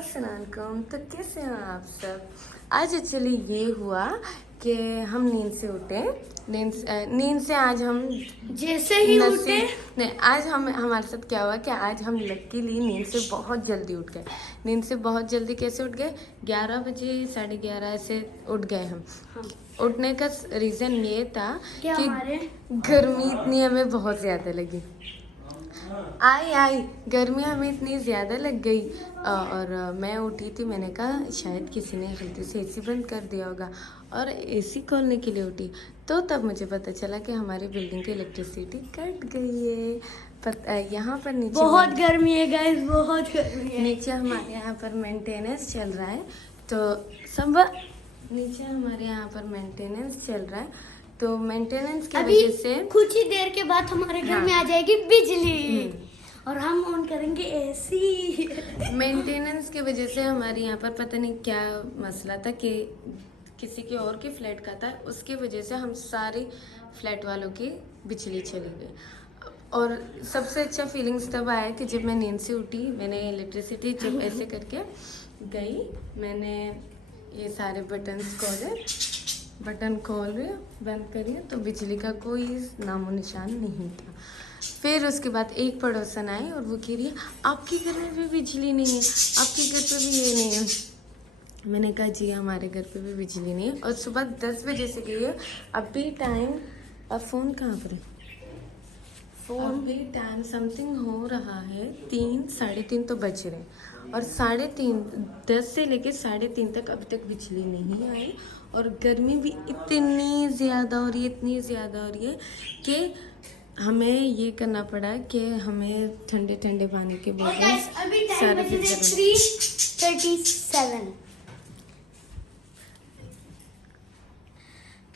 अस्सलामुअलैकुम। तो कैसे हैं आप सब। आज एक्चुअली ये हुआ कि हम नींद से उठे। नींद से आज हम जैसे ही उठे नहीं, आज हम हमारे साथ क्या हुआ कि आज हम लकीली नींद से बहुत जल्दी उठ गए। नींद से बहुत जल्दी कैसे उठ गए? 11 बजे 11:30 ऐसे उठ गए हम। उठने का रीज़न ये था कि गर्मी इतनी हमें बहुत ज़्यादा लगी। आई गर्मी हमें इतनी ज़्यादा लग गई और मैं उठी थी। मैंने कहा शायद किसी ने गलती से एसी बंद कर दिया होगा और एसी खोलने के लिए उठी तो तब मुझे पता चला कि हमारी बिल्डिंग की इलेक्ट्रिसिटी कट गई है। यहाँ पर नीचे बहुत गर्मी है गाइस, बहुत गर्मी है। नीचे हमारे यहाँ पर मेंटेनेंस चल रहा है तो सब नीचे हमारे यहाँ पर मेंटेनेंस चल रहा है तो मेंटेनेंस की वजह से कुछ ही देर के बाद हमारे घर में आ जाएगी बिजली और हम ऑन करेंगे एसी। मेंटेनेंस की वजह से हमारे यहाँ पर पता नहीं क्या मसला था कि किसी के और के फ्लैट का था, उसकी वजह से हम सारे फ्लैट वालों की बिजली चली गई। और सबसे अच्छा फीलिंग्स तब आया कि जब मैं नींद से उठी, मैंने इलेक्ट्रिसिटी जब ऐसे करके गई, मैंने ये सारे बटन खोल रहे बंद करिए तो बिजली का कोई नामो निशान नहीं था। फिर उसके बाद एक पड़ोसन आई और वो कह रही है आपके घर में भी बिजली नहीं है, आपके घर पे भी ये नहीं है। मैंने कहा जी हमारे घर पे भी बिजली नहीं है और सुबह 10 बजे से गई है। अभी टाइम, अब फ़ोन कहाँ पर है? अभी टाइम समथिंग हो रहा है 3 साढ़े 3 तो बज रहे हैं और 3:30 10 से लेके 3:30 तक अभी तक बिजली नहीं आई और गर्मी भी इतनी ज़्यादा हो रही है, इतनी ज़्यादा हो रही है कि हमें ये करना पड़ा कि हमें ठंडे ठंडे पानी के बोतल सारे 3:37।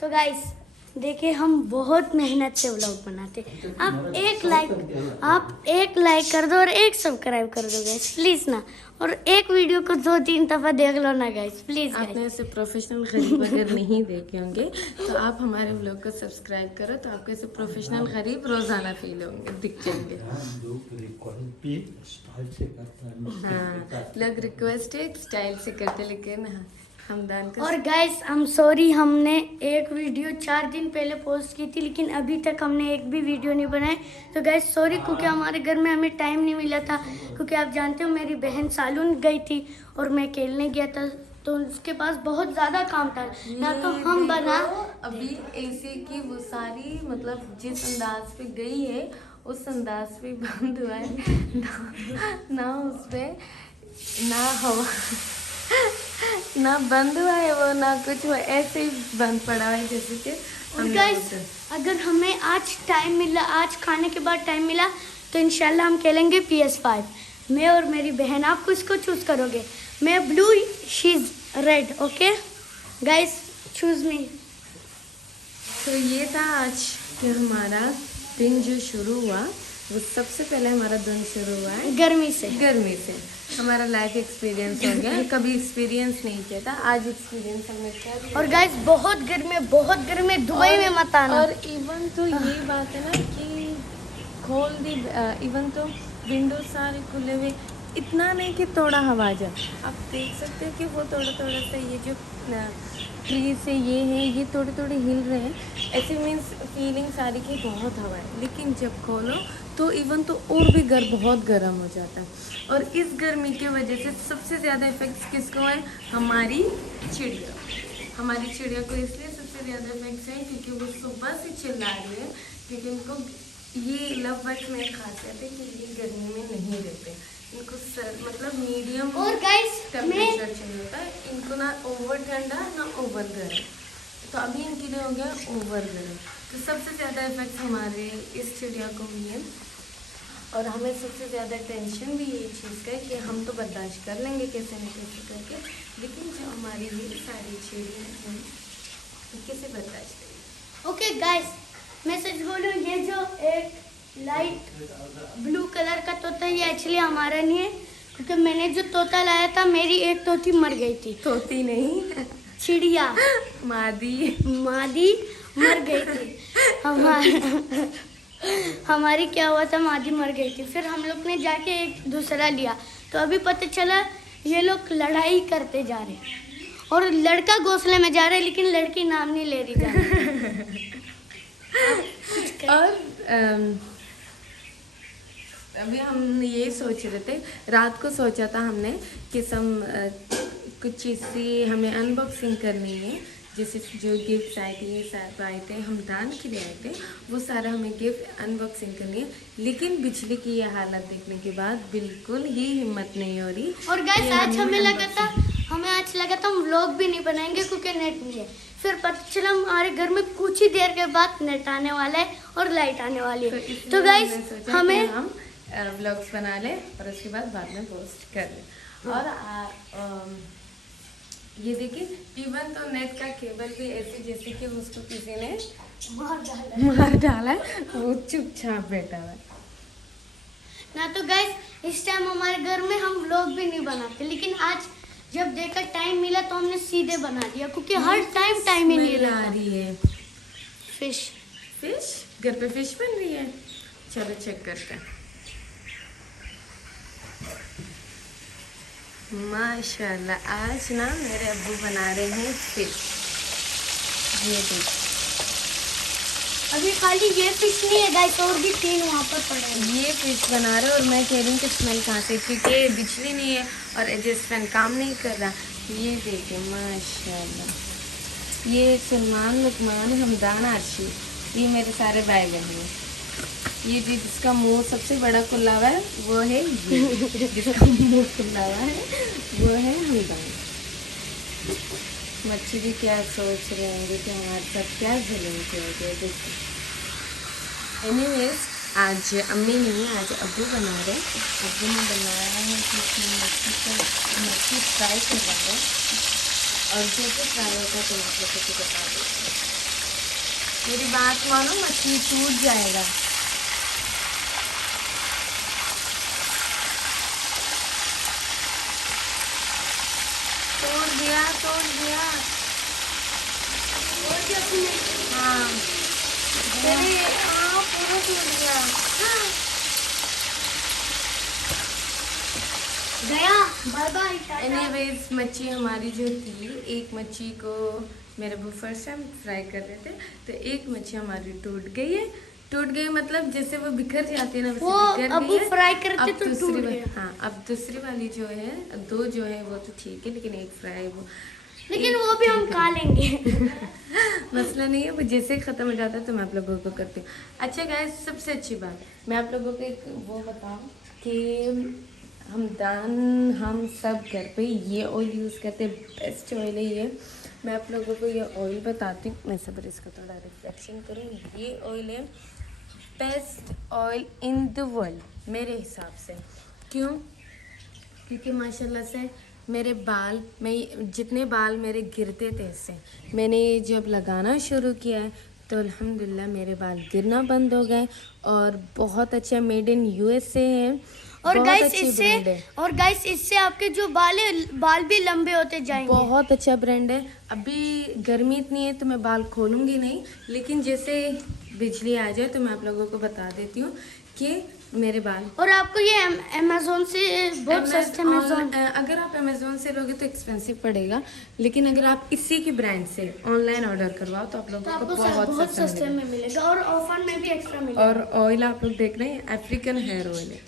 तो गाइस देखिए हम बहुत मेहनत से व्लॉग बनाते। आप एक लाइक कर दो और एक सब्सक्राइब कर दो गाइस प्लीज ना, और एक वीडियो को 2-3 दफा देख लो ना गाइस प्लीज। आपने ऐसे प्रोफेशनल गरीब अगर नहीं देखे होंगे तो आप हमारे व्लॉग को सब्सक्राइब करो तो आपको ऐसे प्रोफेशनल गरीब रोजाना फील होंगे, दिख जाएंगे। हाँ, लोग रिक्वेस्ट स्टाइल से करते लेकिन हमदान का। और गाइस आई एम सॉरी, हमने एक वीडियो 4 दिन पहले पोस्ट की थी लेकिन अभी तक हमने एक भी वीडियो नहीं बनाई। तो गाइस सॉरी, क्योंकि हमारे घर में हमें टाइम नहीं मिला था, क्योंकि आप जानते हो मेरी बहन सालून गई थी और मैं खेलने गया था तो उसके पास बहुत ज़्यादा काम था ना। तो हम बना अभी एसी की वो सारी मतलब जिस अंदाज पे गई है उस अंदाज पे बंद हुआ है ना उस पे ना हवा ना बंद हुआ है वो ना कुछ, वो ऐसे ही बंद पड़ा है जैसे कि गाइस अगर हमें आज टाइम मिला, आज खाने के बाद टाइम मिला तो इंशाल्लाह हम खेलेंगे PS5, मैं और मेरी बहन। आप किसको चूज़ करोगे? मैं blue, she is red. Okay guys choose me. तो ये था आज कि हमारा दिन जो शुरू हुआ वो सबसे पहले हमारा दिन शुरू हुआ है गर्मी से। हमारा लाइफ एक्सपीरियंस हो गया, कभी एक्सपीरियंस नहीं किया था, आज एक्सपीरियंस हमने किया। और गाइस बहुत गर्मी दुबई में मत आना। और इवन तो ये बात है ना कि खोल दी, इवन तो विंडो सारे खुले हुए, इतना नहीं कि थोड़ा हवा जाए। आप देख सकते हैं कि वो थोड़ा सा ये जो ट्री से ये है ये थोड़े हिल रहे हैं, ऐसे मीन्स फीलिंग सारी की बहुत हवा है। लेकिन जब खोलो तो इवन तो और भी बहुत गर्म हो जाता है। और इस गर्मी की वजह से सबसे ज़्यादा इफ़ेक्ट्स किसको है? हमारी चिड़िया को इसलिए सबसे ज़्यादा इफेक्ट्स हैं क्योंकि वो सुबह से चिल्ला रही है, क्योंकि उनको ये लव बर्ड्स में खासियत है कि ये गर्मी में नहीं रहते, इनको मतलब मीडियम और गाइस टेम्परेचर चाहिए होता है, इनको ना ओवर ठंडा ना ओवर गर्म। तो अभी इनके लिए हो गया ओवर गर्म। तो सबसे ज़्यादा इफेक्ट हमारे इस चिड़िया को भी है और हमें सबसे ज़्यादा टेंशन भी ये चीज़ का है कि हम तो बर्दाश्त कर लेंगे कैसे न कैसे करके, लेकिन जो हमारी ये सारी चिड़िया हैं कैसे बर्दाश्त करेंगे। ओके गाइस मैं सच बोलूँ, ये जो एक लाइट ब्लू कलर का तोता ये एक्चुअली हमारा नहीं है, क्योंकि मैंने जो तोता लाया था मेरी एक तोती मर गई थी। तोती नहीं, चिड़िया मादी मर गई थी। हमारी क्या हुआ था, मादी मर गई थी। फिर हम लोग ने जाके एक दूसरा लिया तो अभी पता चला ये लोग लड़ाई करते जा रहे हैं और लड़का घोंसले में जा रहा है लेकिन लड़की नाम नहीं ले रही जा रही। और अभी हम ये सोच रहे थे, रात को सोचा था हमने कि कुछ चीज़ से हमें अनबॉक्सिंग करनी है, जैसे जो गिफ्ट्स आए थे, ये सब आए थे, हम दान के लिए आए थे, वो सारा हमें गिफ्ट अनबॉक्सिंग करनी है। लेकिन बिजली की ये हालत देखने के बाद बिल्कुल ही हिम्मत नहीं हो रही। और गाइस आज हमें लगा था हम व्लॉग भी नहीं बनाएंगे क्योंकि नेट नहीं है। फिर पता चला हमारे घर में कुछ ही देर के बाद नेट आने वाला है और लाइट आने वाली है। तो गाइस हमें हम व्लॉग्स बना लें और उसके बाद में पोस्ट कर लें। और ये देखिए, इवन तो नेट का केबल भी ऐसे जैसे कि उसको किसी ने मार डाला है, वो चुपचाप बैठा हुआ है ना। तो गाइस इस टाइम हमारे घर में हम व्लॉग भी नहीं बनाते, लेकिन आज जब देखा टाइम मिला तो हमने सीधे बना दिया क्योंकि हर टाइम ही नहीं आ रही है। फिश घर पे फिश बन रही है। चलो चेक करते हैं। माशाल्लाह आज ना मेरे अब्बू बना रहे हैं फिश। ये देखिए, अभी खाली ये फिश नहीं है गाइस, और भी 3 वहाँ पर पड़े हैं। ये फिश बना रहे और मैं कह रही हूँ कि स्मेल कहाँ से, क्योंकि बिजली नहीं है और एडजस्ट फैन काम नहीं कर रहा। ये देखिए माशाल्लाह, ये सलमान, लुकमान, हमदान, आरशी, ये मेरे सारे भाई बहन हैं। ये जिसका मुंह सबसे बड़ा खुला हुआ है वो है ये, जिसका मुंह खुला हुआ है वो है हमदान। मच्छी भी क्या सोच रहे होंगे कि हमारे साथ क्या जुल्म किया गया। देखिए, एनीवेज आज अम्मी नहीं, आज अब्बू बना रहे। अब्बू ने बनाया है कि इसमें मच्छी फ्राई कर रहा है और जैसे फ्राई होगा तो आप लोगों को बता देंगे। मेरी बात मानो, मछली टूट जाएगा। तोड़ दिया हाँ, पूरा टूट गया बाय बाय। एनीवेज मच्छी हमारी जो थी, एक मच्छी को मेरे वो फर्स्ट टाइम फ्राई कर रहे थे, तो एक मच्छी हमारी टूट गई मतलब जैसे वो बिखर जाती है ना, वो अब फ्राई करते तो टूट गया। हाँ, अब दूसरी वाली जो है, 2 जो है वो तो ठीक है, लेकिन एक फ्राई लेकिन वो भी हम खा लेंगे। मसला नहीं है, वो जैसे ख़त्म हो जाता है तो मैं आप लोगों को करती हूँ। अच्छा गाइस, सबसे अच्छी बात मैं आप लोगों को एक वो बताऊँ कि हम सब घर पे ये ऑयल यूज़ करते हैं। बेस्ट ऑयल है ये। मैं आप लोगों को ये ऑयल बताती हूँ। मैं सबर इसका थोड़ा रिफ्लेक्शन करूँ। ये ऑयल है best oil in the world मेरे हिसाब से। क्यों? क्योंकि माशाल्लाह से मेरे बाल, मैं जितने बाल मेरे गिरते थे इससे, मैंने ये जब लगाना शुरू किया है तो अल्हम्दुलिल्लाह मेरे बाल गिरना बंद हो गए। और बहुत अच्छा मेड इन यूएसए है। और गाइस इससे आपके जो बाल भी लंबे होते जाएंगे। बहुत अच्छा ब्रांड है। अभी गर्मी इतनी है तो मैं बाल खोलूँगी नहीं, लेकिन जैसे बिजली आ जाए तो मैं आप लोगों को बता देती हूँ कि मेरे बाल। और आपको ये अमेज़ोन से बहुत सस्ते अगर आप अमेज़ोन से लोगे तो एक्सपेंसिव पड़ेगा, लेकिन अगर आप इसी की ब्रांड से ऑनलाइन ऑर्डर करवाओ तो आप लोगों को बहुत सस्ते में मिलेगा और ऑफर में भी एक्स्ट्रा मिलेगा। और ऑयल आप लोग देख रहे हैं, अफ्रीकन हेयर ऑयल है।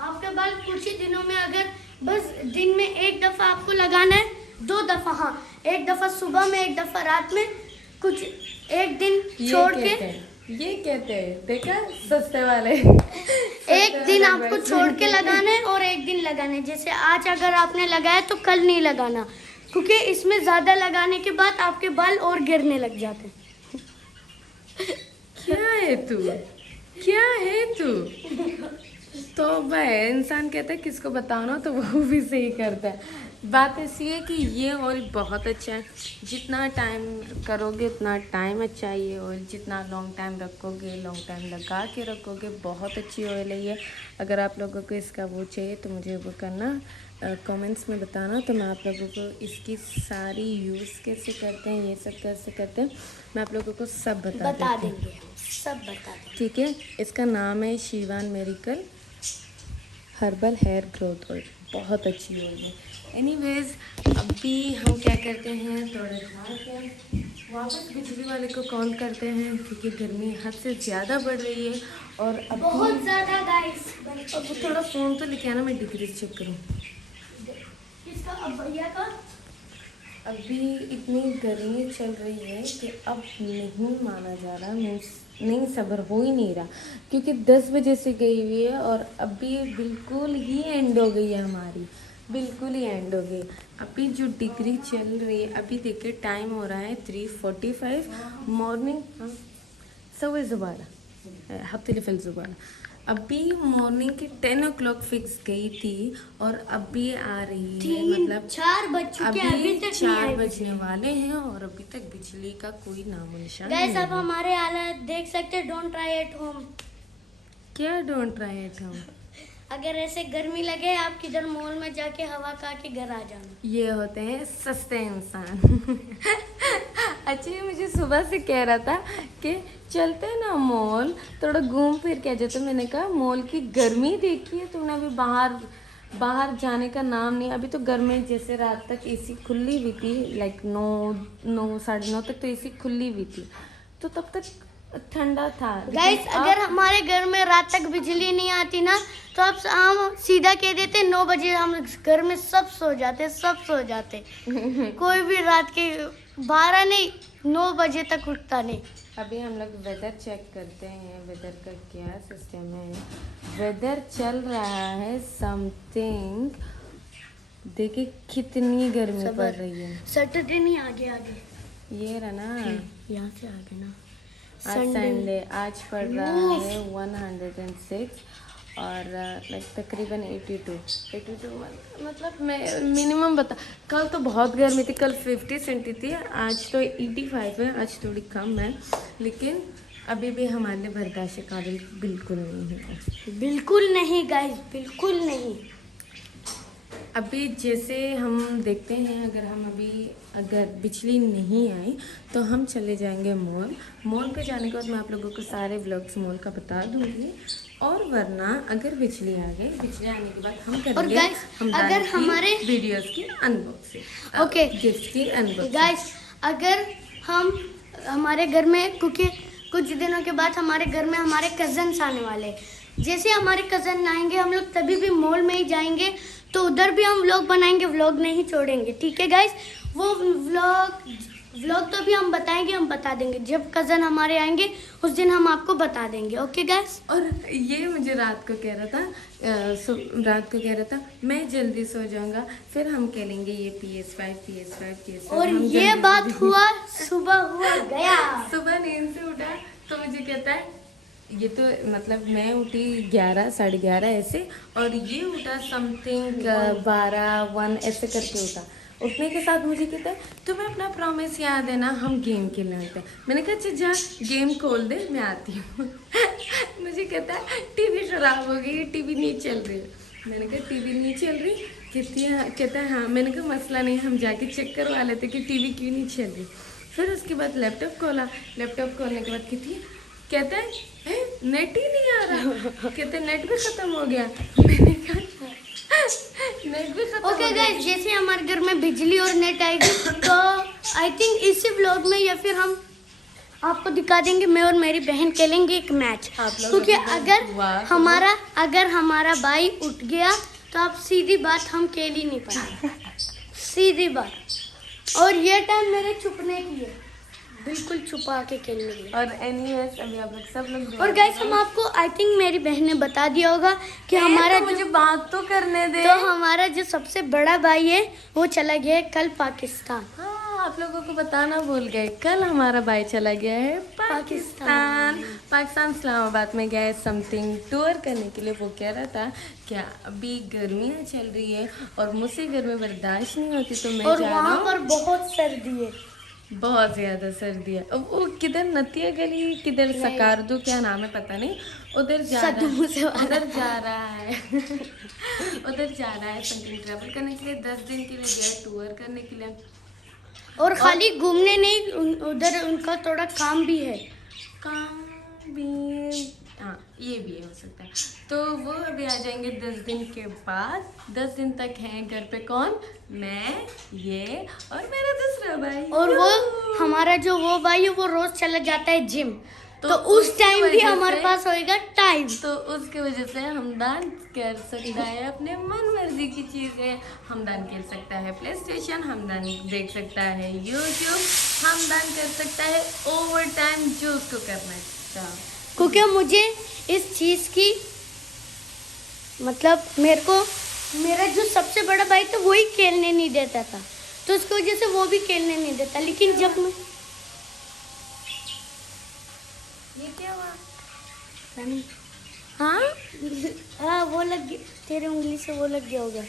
आपके बाल कुछ ही दिनों में, अगर बस दिन में 1 दफ़ा आपको लगाना है, 2 दफ़ा, हाँ 1 दफ़ा सुबह में, 1 दफ़ा रात में, कुछ एक दिन छोड़ के, ये कहते हैं देखा सस्ते वाले। एक दिन आपको छोड़ के लगाना है और एक दिन लगाना है। जैसे आज अगर आपने लगाया तो कल नहीं लगाना, क्योंकि इसमें ज़्यादा लगाने के बाद आपके बाल और गिरने लग जाते हैं। क्या है तू तो भाई इंसान कहता है किसको बताना तो वो भी सही करता है। बात ऐसी है कि ये ऑयल बहुत अच्छा है। जितना टाइम करोगे उतना टाइम अच्छा है ये ऑयल। जितना लॉन्ग टाइम रखोगे, लॉन्ग टाइम लगा के रखोगे, बहुत अच्छी ऑयल है ये। अगर आप लोगों को इसका वो चाहिए तो मुझे वो करना, कमेंट्स में बताना, तो मैं आप लोगों को इसकी सारी यूज़ कैसे करते हैं, ये सब कैसे करते हैं, मैं आप लोगों को सब बता देंगे। सब बता देंगे। ठीक है। इसका नाम है शीवान मेरिकल हर्बल हेयर ग्रोथ ऑयल, बहुत अच्छी ऑयल है। एनीवेज अभी हम क्या करते हैं, थोड़ा झाड़ के वापस बिजली वाले को कॉल करते हैं क्योंकि गर्मी हद से ज़्यादा बढ़ रही है। और अभी बहुत ज़्यादा गाइस। अब थोड़ा फ़ोन तो लेके आना, मैं डिग्री चेक करूँ। किसका? अब भैया का। अभी इतनी गर्मी चल रही है कि अब नहीं माना जा रहा, मीन्स नहीं सब्र हो ही नहीं रहा, क्योंकि 10 बजे से गई हुई है और अभी बिल्कुल ही एंड हो गई है हमारी, बिल्कुल ही एंड हो गई। अभी जो डिग्री चल रही है, अभी देखिए टाइम हो रहा है 3:45 मॉर्निंग। सवे ज़ुबारा हफ्ते फिल ज़ुबारा अभी मॉर्निंग के 10 o'clock फिक्स गई थी और अभी आ रही है, मतलब 4 बज चुके हैं, अभी तक नहीं 4 आई। बजने वाले हैं और अभी तक बिजली का कोई नामो निशान गाइस नहीं आप है। हमारे हालत देख सकते हैं। Don't try at home. क्या डोंट ट्राई एट होम? अगर ऐसे गर्मी लगे आप किधर मॉल में जाके हवा खा के घर आ जाना। ये होते हैं सस्ते इंसान। अच्छा, ये मुझे सुबह से कह रहा था कि चलते ना मॉल, थोड़ा घूम फिर के आ जाते। मैंने कहा मॉल की गर्मी देखी है तुमने? अभी बाहर जाने का नाम नहीं। अभी तो गर्मी, जैसे रात तक एसी खुली हुई थी, लाइक 9 साढ़े 9 तक तो एसी खुली हुई थी, तो तब तक ठंडा था। गाइस अगर हमारे घर में रात तक बिजली नहीं आती ना, तो आप हम सीधा कह देते 9 बजे हम घर में सब सो जाते। कोई भी रात के 12 नहीं 9 बजे तक उठता नहीं। अभी हम लोग वेदर चेक करते हैं, वेदर का क्या सिस्टम है। वेदर चल रहा है समथिंग, देखिए कितनी गर्मी पड़ रही है। सैटरडे नहीं, आगे ये रहा ना, यहाँ से आगे ना। आज संडे, आज पड़ रहा है 106 और लाइक तकरीबन 82 मतलब मैं मिनिमम बता। कल तो बहुत गर्मी थी, कल 50 सेंटी थी, आज तो 85 है, आज थोड़ी कम है, लेकिन अभी भी हमारे लिए बर्दाश्त के काबिल बिल्कुल नहीं है। बिल्कुल नहीं गाइस, बिल्कुल नहीं। अभी जैसे हम देखते हैं, अगर बिजली नहीं आई तो हम चले जाएंगे मॉल पे। जाने के बाद मैं आप लोगों को सारे व्लॉग्स मॉल का बता दूंगी, और वरना अगर बिजली आ गई, बिजली आने के बाद हम करेंगे अगर हमारे वीडियोस की अनबॉक्सिंग, ओके गिफ्ट की अनबॉक्सिंग। गाइस अगर हम हमारे घर में, क्योंकि कुछ दिनों के बाद हमारे घर में हमारे कजन्स आने वाले हैं, जैसे हमारे कजन आएंगे हम लोग तभी भी मॉल में ही जाएंगे, तो उधर भी हम व्लॉग बनाएंगे, व्लॉग नहीं छोड़ेंगे, ठीक है गाइस। वो व्लॉग तो भी हम बताएंगे, हम बता देंगे जब कज़न हमारे आएंगे उस दिन हम आपको बता देंगे, ओके गाइस। और ये मुझे रात को कह रहा था मैं जल्दी सो जाऊंगा, फिर हम खेलेंगे ये PS5 और ये बात हुआ, सुबह हुआ गया। सुबह नींद से उठा तो मुझे कहता है, ये तो मतलब मैं उठी 11 साढ़े 11 ऐसे, और ये उठा समथिंग 12-1 ऐसे करके उठा। उठने के साथ मुझे कहता है तुम्हें अपना प्रॉमिस याद है ना, हम गेम खेलने आते हैं। मैंने कहा अच्छा जा गेम खोल दे, मैं आती हूँ। मुझे कहता है टीवी खराब हो गई, टीवी नहीं चल रही। मैंने कहा टीवी नहीं चल रही? कहता है हाँ। मैंने कहा मसला नहीं, हम जाके चेक करवा लेते कि टीवी क्यों नहीं चल रही। फिर उसके बाद लैपटॉप खोला, लैपटॉप खोलने के बाद कहता है नेट ही नहीं आ रहा। कहते नेट भी खत्म हो गया। मैंने कहा नेट भी खत्म ओके गाइस, जैसे हमारे घर में बिजली और नेट आएगी तो आई थिंक इसी व्लॉग में या फिर हम आपको दिखा देंगे, मैं और मेरी बहन खेलेंगे एक मैच। क्योंकि अगर हमारा भाई उठ गया तो आप सीधी बात हम खेल ही नहीं पाएंगे, सीधी बात। और ये टाइम मेरे छुपने की है, बिल्कुल छुपा के खेलने के लिए। और एनीवेज अभी आप लोग सब लोग और गाइस हम आपको आई थिंक मेरी बहन ने बता दिया होगा कि हमारा मुझे बात तो करने दे। तो हमारा जो सबसे बड़ा भाई है वो चला गया है कल पाकिस्तान। हाँ, आप लोगों को बताना भूल गए, कल हमारा भाई चला गया है पाकिस्तान इस्लामाबाद में गया है समथिंग टूर करने के लिए। वो कह रहा था क्या अभी गर्मियाँ चल रही है और मुझसे गर्मी बर्दाश्त नहीं होती, तो मैं और जा रहा वहाँ हूँ। पर बहुत सर्दी है, बहुत ज्यादा सर्दी है। अब वो किधर नतिया गली, किधर सकारदू, क्या नाम है पता नहीं, उधर जा रहा है उधर जा रहा है समथिंग ट्रैवल करने के लिए, 10 दिन के लिए गया टूर करने के लिए। और खाली घूमने नहीं, उधर उनका थोड़ा काम भी है। काम भी हाँ ये भी हो सकता है। तो वो अभी आ जाएंगे 10 दिन के बाद। 10 दिन तक हैं घर पे कौन? मैं, ये और मेरा दूसरा भाई। और वो हमारा जो वो भाई है वो रोज चला जाता है जिम, तो उस उसकी टाइम भी वजह हमारे से- पास होएगा टाइम। तो उसकी वजह से हमदान कर सकता है अपने मन मर्जी की चीजें। हमदान खेल सकता है प्ले स्टेशन, हमदान देख सकता है यूट्यूब, हमदान कर सकता है ओवर टाइम जो उसको करना चाहिए। क्योंकि मुझे इस चीज की मतलब मेरे को मेरा जो सबसे बड़ा भाई था वही खेलने नहीं देता था, तो उसकी वजह से वो भी खेलने नहीं देता। लेकिन जब मैं ये क्या हुआ? हाँ हाँ वो लग गया तेरे उंगली से, वो लग गया होगा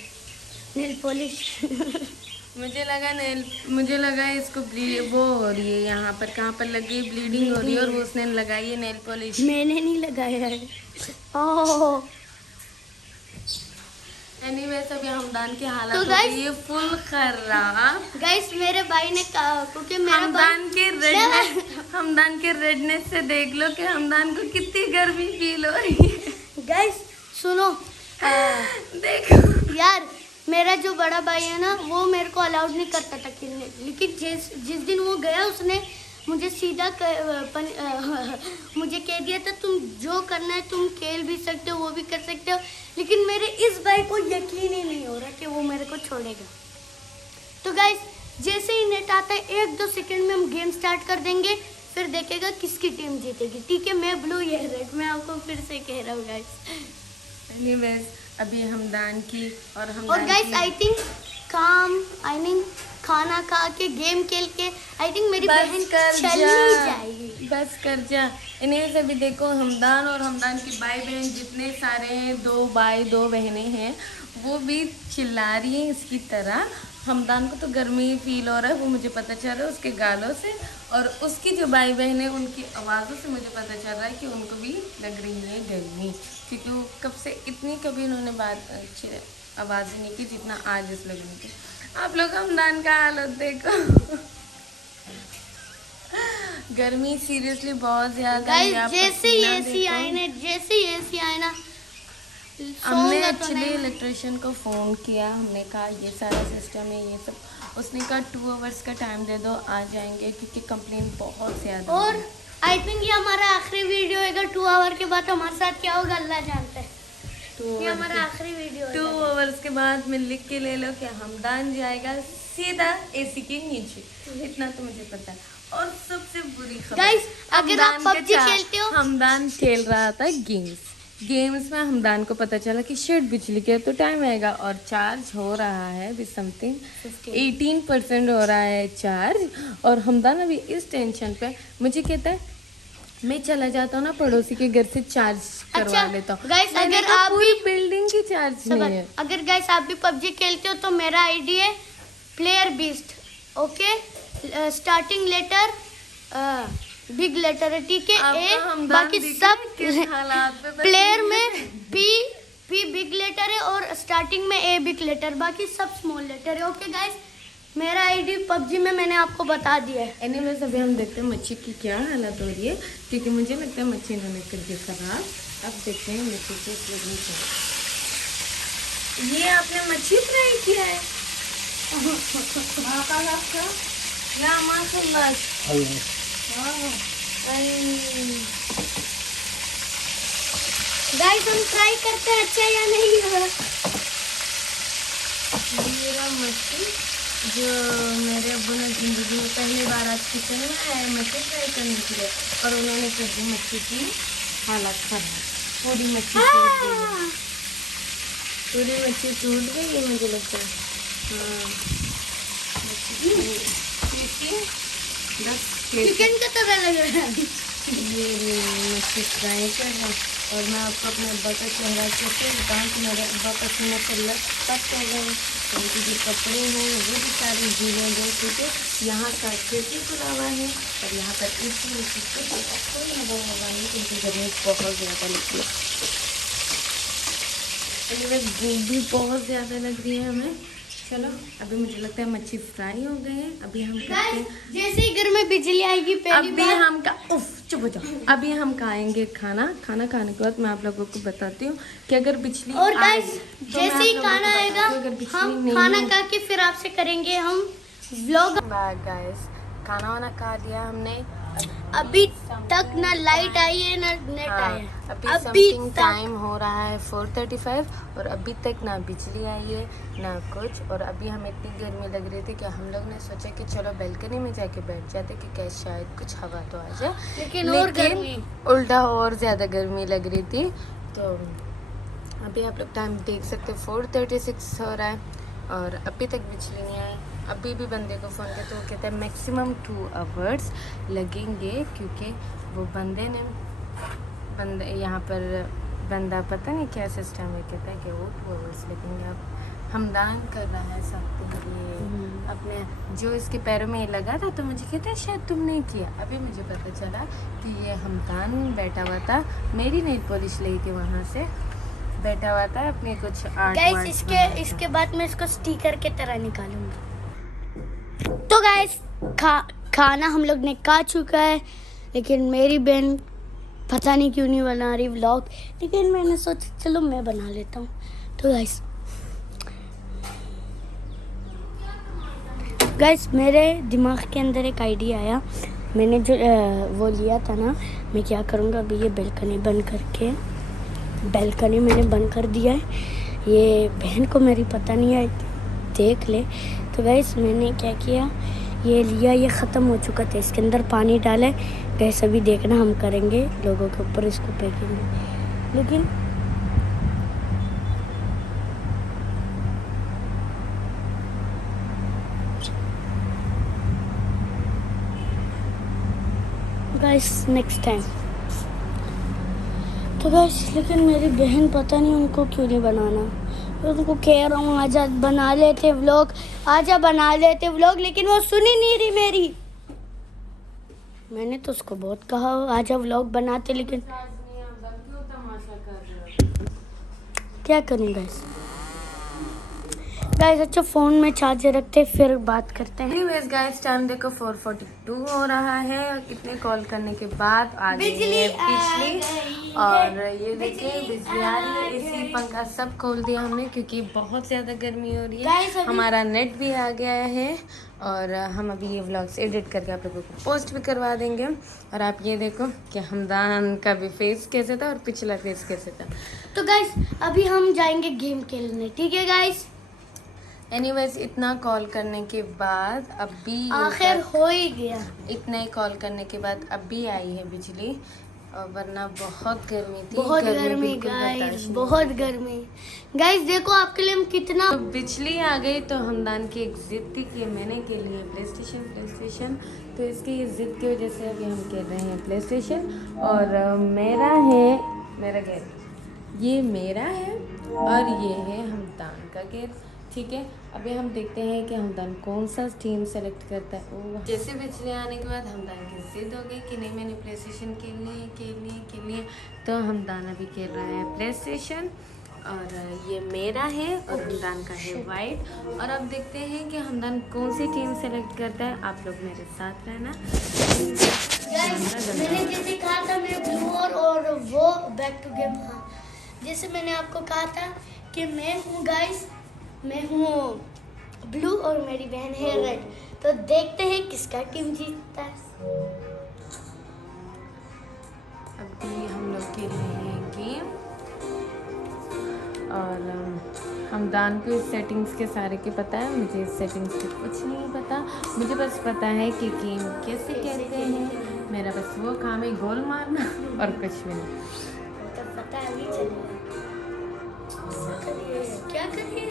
नेल पॉलिश। मुझे लगा इसको वो हो रही है यहाँ पर, कहाँ पर लगी ब्लीडिंग हो रही है और वो उसने लगाई है नेल पॉलिश। मैंने नहीं लगाया है। ओह एनीवेज अभी हमदान की हालत तो हो guys- गई है फुल खराब। गाइस मेरे भाई ने कहा, क्योंकि मेरा हमदान के रेडनेस से देख लो कि हमदान को कितनी गर्मी फील हो रही है। गाइस सुनो, देखो यार मेरा जो बड़ा भाई है ना वो मेरे को अलाउड नहीं करता था खेलने, लेकिन जिस दिन वो गया उसने मुझे सीधा मुझे कह दिया था तुम जो करना है तुम खेल भी सकते हो, वो भी कर सकते हो। लेकिन मेरे इस भाई को यकीन ही नहीं हो रहा कि वो मेरे को छोड़ेगा। तो गाइस जैसे ही नेट आता है 1-2 सेकंड में हम गेम स्टार्ट कर देंगे, फिर देखेगा किसकी टीम जीतेगी। ठीक है, मैं ब्लू ये रेड, मैं आपको फिर से कह रहा हूँ गाइस। एनीवेज अभी हमदान की और गाइस आई थिंक खाना खा के गेम खेल के आई थिंक मेरी बहन चली जाएगी। बस कर जा। इन्हें अभी देखो हमदान और हमदान की भाई बहन जितने सारे हैं, 2 भाई 2 बहनें हैं, वो भी चिल्ला रही हैं इसकी तरह। हमदान को तो गर्मी फील हो रहा है, वो मुझे पता चल रहा है उसके गालों से, और उसकी जो भाई बहन है उनकी आवाज़ों से मुझे पता चल रहा है कि उनको भी लग रही है गर्मी, क्योंकि वो कभी उन्होंने अच्छी आवाज़ नहीं की जितना आज इस लोगों की। आप लोग हमदान का हालत देखो। गर्मी सीरियसली बहुत ज्यादा है। गाइस जैसे एसी आए ना हमने सोऊंगा तो एक्चुअली नहीं। इलेक्ट्रिशियन को फ़ोन किया, हमने कहा ये सारा सिस्टम है ये सब। उसने कहा 2 आवर्स का टाइम दे दो, आ जाएंगे, क्योंकि कंप्लेन बहुत ज़्यादा है। और आई थिंक ये हमारा आखिरी वीडियो होगा। 2 आवर के बाद हमारे साथ क्या होगा अल्लाह जानता है। 2 ये हमारा आखिरी वीडियो 2 होगा। आवर्स के बाद में लिख के ले लो कि हमदान जाएगा सीधा एसी के नीचे, इतना तो मुझे पता है। और सबसे बुरी खबर Guys, अगर आप हमदान के PUBG साथ खेलते हो- हमदान खेल रहा था गेम्स में हमदान को पता चला कि शिट बिजली के तो टाइम आएगा, और चार्ज हो रहा है अभी समथिंग 18% हो रहा है चार्ज। और हमदान अभी इस टेंशन पे मुझे कहता है मैं चला जाता हूँ ना पड़ोसी के घर से चार्ज करवा अच्छा, लेता हूँ। guys, मैंने अगर कहा, आप पूरी भी- बिल्डिंग की चार्ज नहीं है। अगर गाइस आप भी PUBG खेलते हो तो मेरा आईडी है player beast. Okay, starting letter big letter है, ठीक है, आपको ए, हमदान बाकी दिखा सब किस हालात पे बस प्लेयर में पी बिग लेटर है और स्टार्टिंग में ए बिग लेटर, बाकी सब स्मॉल लेटर है। ओके गाइस, मेरा आईडी PUBG में मैंने आपको बता दिया है। एनीवेज अभी हम देखते हैं मच्छी की क्या हालत हो रही है, क्योंकि मुझे लगता है मच्छी इन्होंने कर दी खराब। अब देखते हैं मच्छी की लगनी चाहिए। ये आपने मच्छी फ्राई किया है? या माशाल्लाह। गाइस हम ट्राई करते हैं अच्छा या नहीं हो। मेरा मच्छी जो मेरे अब्बू ने जिंदगी में पहली बार आज किचन में आया है मच्छी फ्राई करने के लिए, और उन्होंने कर दी मच्छी की हालत खराब। पूरी मच्छी टूट गई है। पूरी मच्छी टूट गई है मुझे लगता है। हाँ चिकन का तरह लग रहा है। ये मच्छी फ्राई कर रहा हूँ, और मैं आपको अपने अब्बा का चेहरा कैसे बताऊँ कि मेरे अब्बा पसीना चल सब कर रहे हैं। उनके जो कपड़े हैं वो भी सारे गीले हैं, क्योंकि यहाँ का खेती खुला हुआ है और यहाँ पर इसी कोई लगा हुआ नहीं, क्योंकि गर्मी बहुत ज़्यादा लगती है। भूख भी बहुत ज़्यादा लग रही है हमें, चलो अभी मुझे लगता है मच्छी फ्राई हो गए हैं। अभी हम करते हैं, जैसे ही घर में बिजली आएगी पहली अभी बार हम चुप हो जाओ। अभी हम खाएंगे खाना खाने के बाद मैं आप लोगों को बताती हूँ कि अगर बिजली और आए गाइस तो मैं जैसे आप ही लोगों को खाना बताती आएगा हूँ, अगर बिजली हम नहीं खाना हो- खा के फिर आपसे करेंगे हम व्लॉग। गाइस खाना वाना खा लिया हमने। अभी तक ना लाइट आई है ना नेट हाँ, आया है। अभी अभी समथिंग तक टाइम हो रहा है 4:35 और अभी तक ना बिजली आई है ना कुछ। और अभी हमें इतनी गर्मी लग रही थी कि हम लोग ने सोचा कि चलो बैल्कनी में जाके बैठ जाते कि कैसे शायद कुछ हवा तो आ जाए, लेकिन और गर्मी। उल्टा और ज़्यादा गर्मी लग रही थी। तो अभी आप लोग टाइम देख सकते 4:36 हो रहा है और अभी तक बिजली नहीं आई। अभी भी बंदे को फ़ोन किया तो वो कहता है मैक्सिमम 2 आवर्स लगेंगे, क्योंकि वो बंदे यहाँ पर बंदा पता नहीं क्या सिस्टम है, कहता है कि वो 2 आवर्स लगेंगे। अब हमदान कर रहा है सब ये अपने जो इसके पैरों में ये लगा था, तो मुझे कहता है शायद तुमने किया। अभी मुझे पता चला कि ये हमदान बैठा हुआ था, मेरी नेल पॉलिश ली थी वहाँ से, बैठा हुआ था अपने कुछ आर्ट गाइस वार्ट इसके बाद मैं इसको स्टिकर की तरह निकालूंगी। तो गाइस खाना हम लोग ने खा चुका है, लेकिन मेरी बहन पता नहीं क्यों नहीं बना रही व्लॉग, लेकिन मैंने सोचा चलो मैं बना लेता हूँ। तो गाइस मेरे दिमाग के अंदर एक आइडिया आया। मैंने जो वो लिया था ना, मैं क्या करूँगा अभी ये बैल्कनी मैंने बंद कर दिया है। ये बहन को मेरी पता नहीं है, देख ले। तो गाइस मैंने क्या किया, ये लिया, ये ख़त्म हो चुका था, इसके अंदर पानी डाले। गैस अभी देखना हम करेंगे लोगों के ऊपर इसको फेंकेंगे, लेकिन गाइस नेक्स्ट टाइम। तो गाइस लेकिन मेरी बहन पता नहीं उनको क्यों नहीं बनाना। मैं उनको कह रहा हूँ आजा बना लेते व्लॉग, लेकिन वो सुन ही नहीं रही मेरी। मैंने तो उसको बहुत कहा आजा व्लॉग बनाते, लेकिन क्या करूँ गाइस। अच्छा फ़ोन में चार्जर रखते फिर बात करते हैं। एनीवेज गाइस टाइम देखो 4:42 हो रहा है और कितने कॉल करने के बाद आ गई है बिजली। और ये देखिए बिजली आ रही है, एसी पंखा सब खोल दिया हमने क्योंकि बहुत ज़्यादा गर्मी हो रही है। हमारा नेट भी आ गया है और हम अभी ये व्लॉग्स एडिट करके आप लोगों को पोस्ट भी करवा देंगे। और आप ये देखो कि हमदान का भी फेस कैसे था और पिछला फेस कैसे था। तो गाइस अभी हम जाएंगे गेम खेलने, ठीक है गाइस। एनीवेज इतना कॉल करने के बाद अभी आखिर हो ही गया। इतने कॉल करने के बाद अभी आई है बिजली, और वरना बहुत गर्मी थी। बहुत गर्मी बिल्कुल गाइस, बर्दाश्त नहीं बहुत गर्मी। गाइस देखो आपके लिए हम कितना तो बिजली आ गई तो हमदान की एक जिद थी कि मैंने के लिए प्ले स्टेशन। तो इसकी ये जिद की वजह से अभी हम खेल रहे हैं प्ले स्टेशन। और मेरा गेट ये मेरा है और ये है हमदान का गेट, ठीक है। अभी हम देखते हैं कि हमदान कौन सा टीम सेलेक्ट करता है। जैसे बिजली आने के बाद हमदान की जिद हो गई कि नहीं मैंने प्ले स्टेशन खेलनी है। तो हमदान अभी खेल रहा है प्ले स्टेशन और ये मेरा है और हमदान का है वाइट। और अब देखते हैं कि हमदान कौन सी टीम सेलेक्ट करता है। आप लोग मेरे साथ रहना। मैंने जैसे कहा था मैं ब्लू और वो बैक टू गेम। जैसे मैंने आपको कहा था कि मैं हूँ ब्लू और मेरी बहन है रेड। तो देखते हैं किसका टीम जीतता है। अभी हम लोग खेल रहे हैं गेम और हमदान को इस सेटिंग्स के सारे के पता है, मुझे इस सेटिंग्स के कुछ नहीं पता। मुझे बस पता है कि गेम कैसे खेलते हैं। मेरा बस वो काम है गोल मारना और कुछ भी नहीं। तो पता है अभी चलेगा क्या करिए।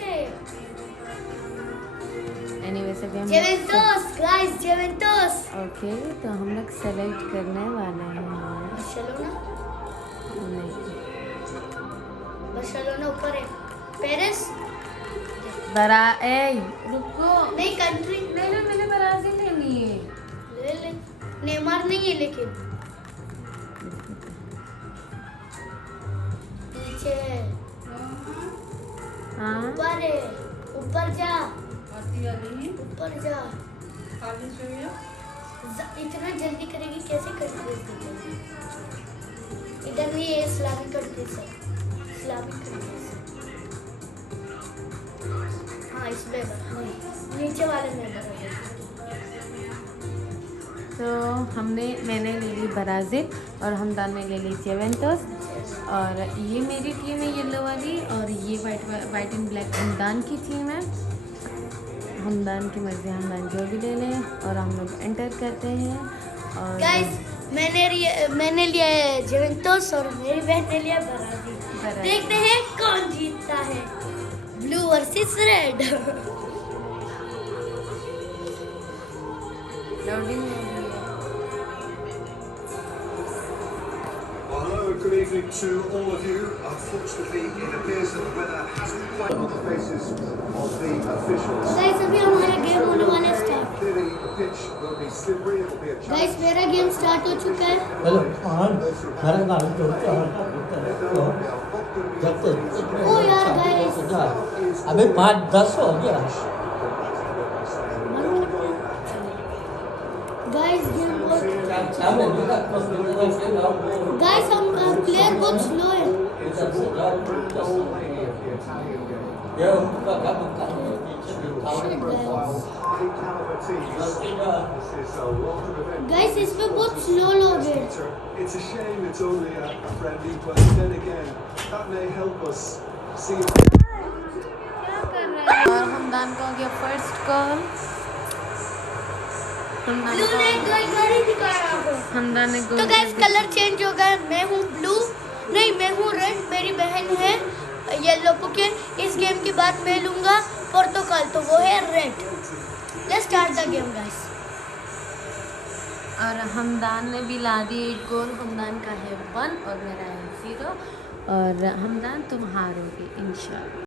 एनीवेज अभी हम जेवेंटोस ओके तो हम लोग सेलेक्ट करने वाले हैं बार्सिलोना। नहीं बार्सिलोना ऊपर है। पेरिस रुको नहीं कंट्री नहीं मैंने ब्राजील लेनी है। ले नेमार नहीं है लेकिन नीचे हाँ ऊपर जा ऊपर जा। इतना जल्दी करेगी कैसे करती है? इधर भी ये इस्लामिक कंट्रीज है, इस्लामिक कंट्रीज। हाँ इसमें नीचे वाले में तो मैंने ले ली ब्राज़ील और हमदान ने ले ली जुवेंटस। और ये मेरी टीम है येलो वाली, और ये वाइट एंड ब्लैक हमदान की टीम है। हमदान की मर्जी, हमदान जो भी ले लें और हम लोग एंटर करते हैं। और गाइस मैंने लिया है जुवेंटस और मेरी बहन ने लिया ब्राज़ील। देखते हैं कौन जीतता है, blue versus red. Loading Hello, good evening to all of you. Unfortunately, it appears that the weather hasn't quite on the faces of the officials. Guys अभी हमारा गेम होने वाला है start. Clearly, the pitch will be slippery. It will be a challenge. Guys मेरा game start हो चुका है। Hello हर गाड़ी तो ओ यार गाइस अबे 5-10 हो गया। गाइस गेम बहुत गाइस हम प्लेयर बहुत स्लो है। गाइस इसमें बहुत स्लो लोग हैं। It's a shame it's only a friendly, but then again, that may help us see. और हमदान का हो गया फर्स्ट कॉल। हमदान ने तो गाइस कलर चेंज हो गया। मैं हूँ ब्लू, नहीं मैं हूँ रेड, मेरी बहन है येलो। क्योंकि इस गेम के बाद मैं लूँगा पोर्तुगाल, तो वो है red. Let's start the game guys. और हमदान ने भी ला दी 8 गोल। हमदान का है 1 और मेरा है 0। और हमदान तुम हारोगे इंशाल्लाह।